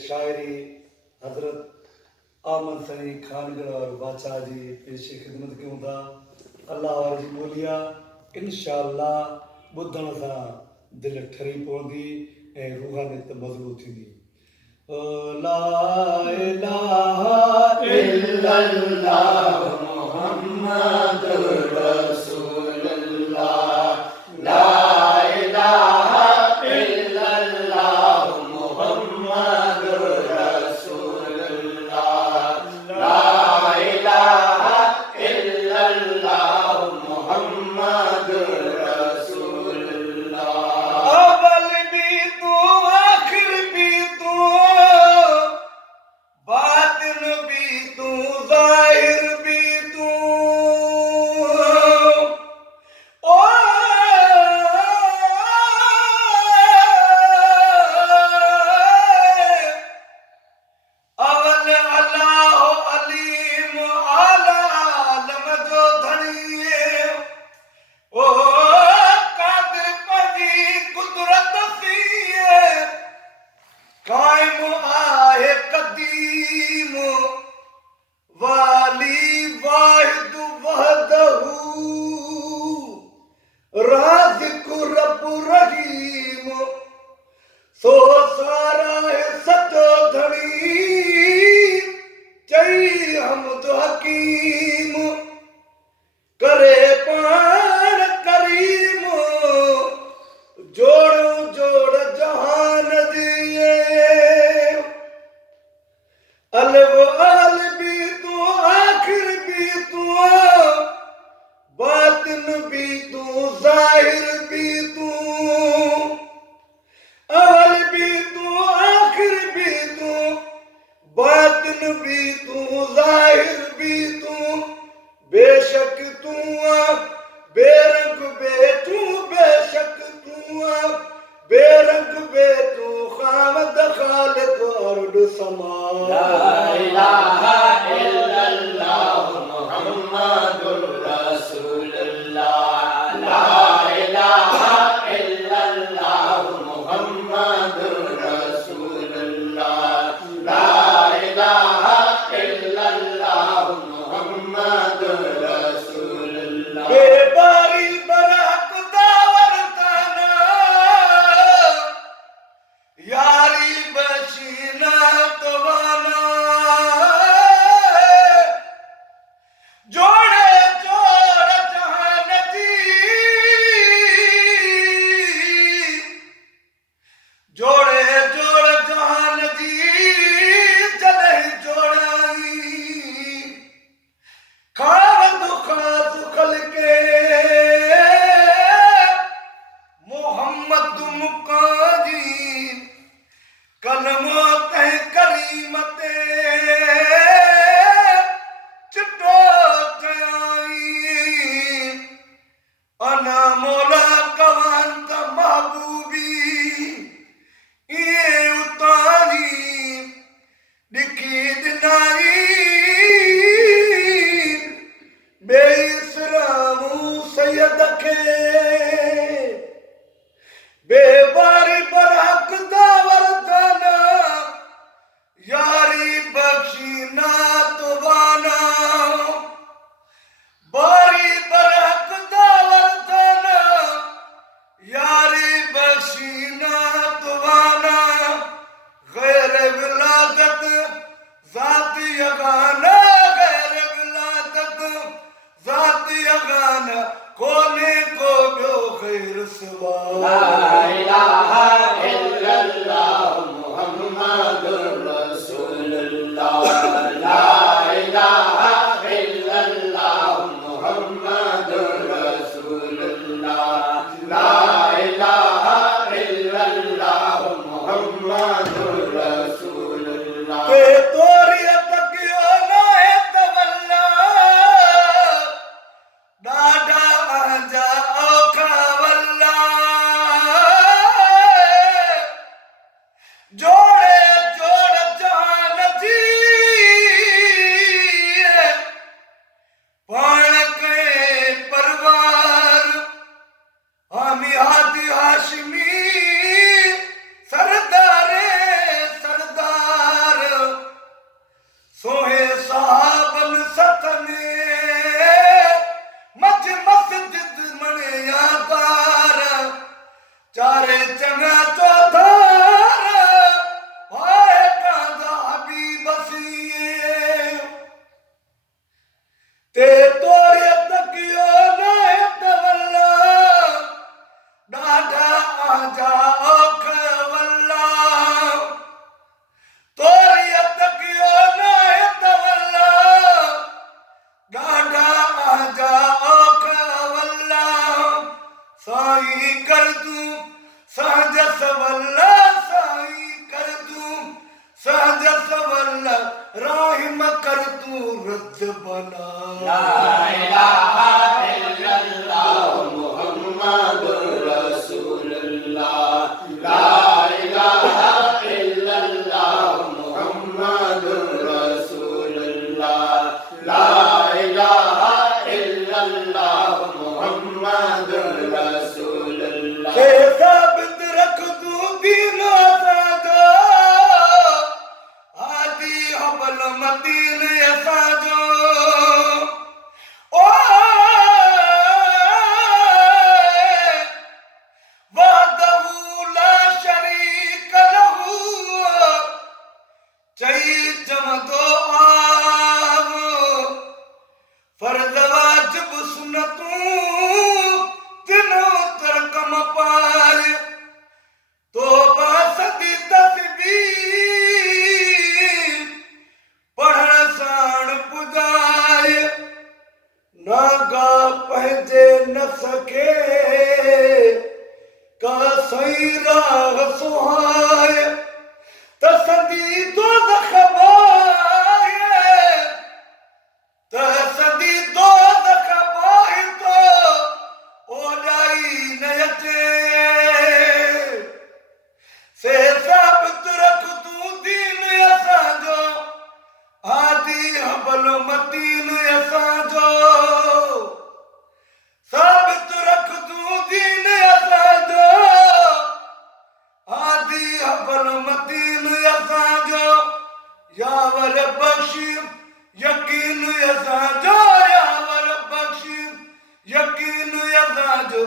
शायरी हजरत आमद सनी खानगढ़ और बादशाह जी पेशे खिदमत क्यों था अल्लाह वारी जी बोलिया इंशाअल्लाह ॿुधण सां दिलि ठरी पवंदी ऐं रूहानियत मज़बूत थींदी। ला इलाहा इल्लल्लाह मुहम्मदुर रसूलुल्लाह ला इलाहा इल्लल्लाह मुहम्मदुर रसूलुल्लाह ला इलाहा इल्लल्लाह मुहम्मदुर रसूलुल्लाह अव्वल भी तू आखिर भी तू बातिन भी तू ज़ाहिर भी तू ओ अवल अल्लाह अलीम आला आलम जो धणिए ओ कादिर पंहिंजी कुदरत सीए काइम आहे कदीम वाली वाहिद वहदहू राज़िक रब रहीम सो सारा है सतो धणी चई हमद हकीम करे पाण करीम जोड़ो जोड़ जहान दिए अलव आल भी तू आखिर भी तू बातिन भी तू ज़ाहिर भी तू अवल भी तू आखिर भी तू बातिन भी तू ज़ाहिर भी तू बेशक तू बेरंग बे तू बेशक तू बेरंग बे तू खामद खालिक और समा ला इलाहा इल्लल्लाह मुहम्मदुर रसूलुल्लाह ला इलाहा इल्लल्लाह मुहम्मदुर रसूलुल्लाह ला इलाहा इल्लल्लाह मुहम्मदुर रसूलुल्लाह बेबारी बरहक दावर ताना यारी बशीना तवाना जोड़े जोड़ जहान जी जोड़े जोड़ जहान जी जॾहिं जोड़ाई खार दुखा सुखल के मोहम्मद मुकाजी कलमो तह करीमते चिटो कयाई अना मौला कवंत महबूबी ये उतारी दिखी दिनाई बेइस्लामू सैयद खे बेबारी पर हक दावर दाना यारी कर्म कर तू रद्द बना। ला इलाहा इल्लल्लाह मुहम्मदुर रसूलुल्लाह। ला इलाहा इल्लल्लाह मुहम्मदुर रसूलुल्लाह। ला इलाहा इल्लल्लाह मुहम्मदुर रसूलुल्लाह। से साबित रख तू दीन असांजो, आदि हबल मतीन असांजो। ओ वहदहू ला शरीक लहू, चई जमदो आव फर्ज़ वाजिब सुन्नतूं तिनो तरकम पाय। तोबा सदी तस्बीह पढ़ण साण पुजाए। नागा पंहिंजे नफ़्स खे का सही राह सुहाए। त सदी दोज़ख बाहे, त सदी दोज़ख बाहे तो ओॾाई न अचे। से साबित रख तू दीन असांजो, आदि हबल मतीन असांजो। साबित रख तू दीन असांजो, आदि हबल मतीन असांजो। यावर बख्शी यकीन असांजो, यावर बख्शी यकीन असांजो।